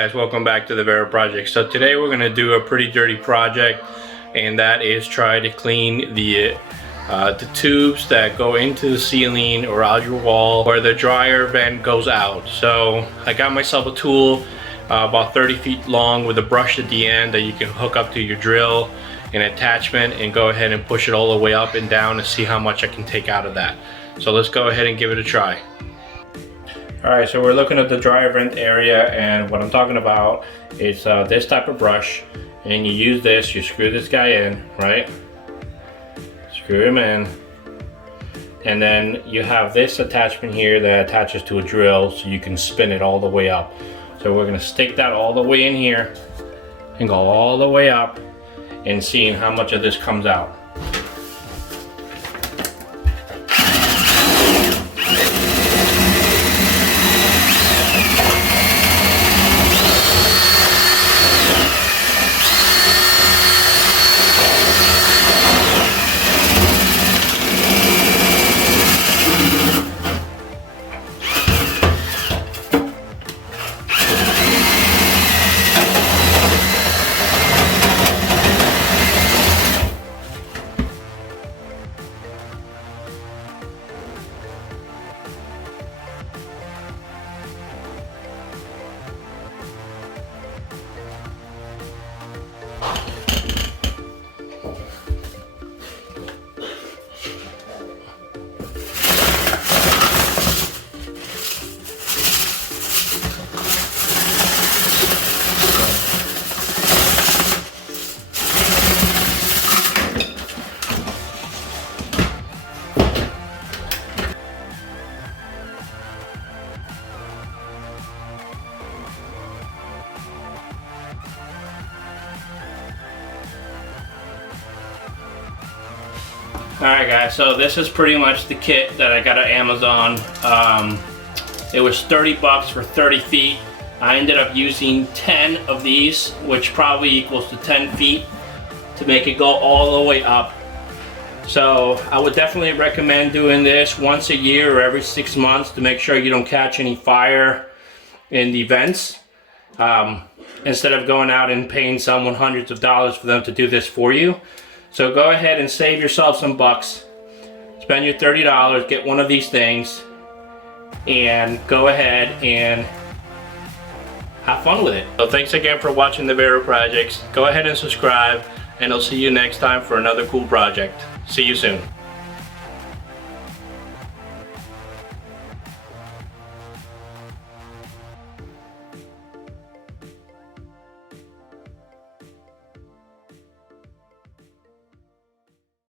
Guys, welcome back to the Vera Project. So today we're going to do a pretty dirty project, and that is try to clean the tubes that go into the ceiling or out your wall where the dryer vent goes out. So I got myself a tool about 30 feet long with a brush at the end that you can hook up to your drill, an attachment, and go ahead and push it all the way up and down and see how much I can take out of that. So let's go ahead and give it a try. Alright, so we're looking at the dryer vent area, and what I'm talking about is this type of brush, and you use this, you screw this guy in, right? Screw him in, and then you have this attachment here that attaches to a drill so you can spin it all the way up. So we're going to stick that all the way in here and go all the way up and seeing how much of this comes out. Alright guys, so this is pretty much the kit that I got at Amazon. It was 30 bucks for 30 feet. I ended up using 10 of these, which probably equals to 10 feet to make it go all the way up. So I would definitely recommend doing this once a year or every 6 months to make sure you don't catch any fire in the vents. Instead of going out and paying someone hundreds of dollars for them to do this for you. So go ahead and save yourself some bucks. Spend your $30, get one of these things, and go ahead and have fun with it. So thanks again for watching the Vera Projects. Go ahead and subscribe, and I'll see you next time for another cool project. See you soon.